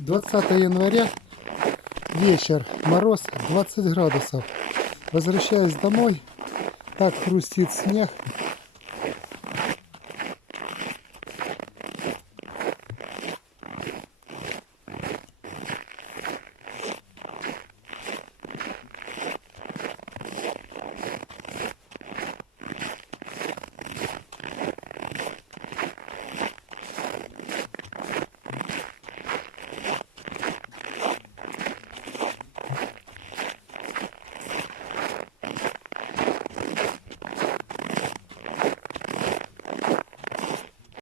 20 января, вечер, мороз 20 градусов. Возвращаюсь домой, так хрустит снег.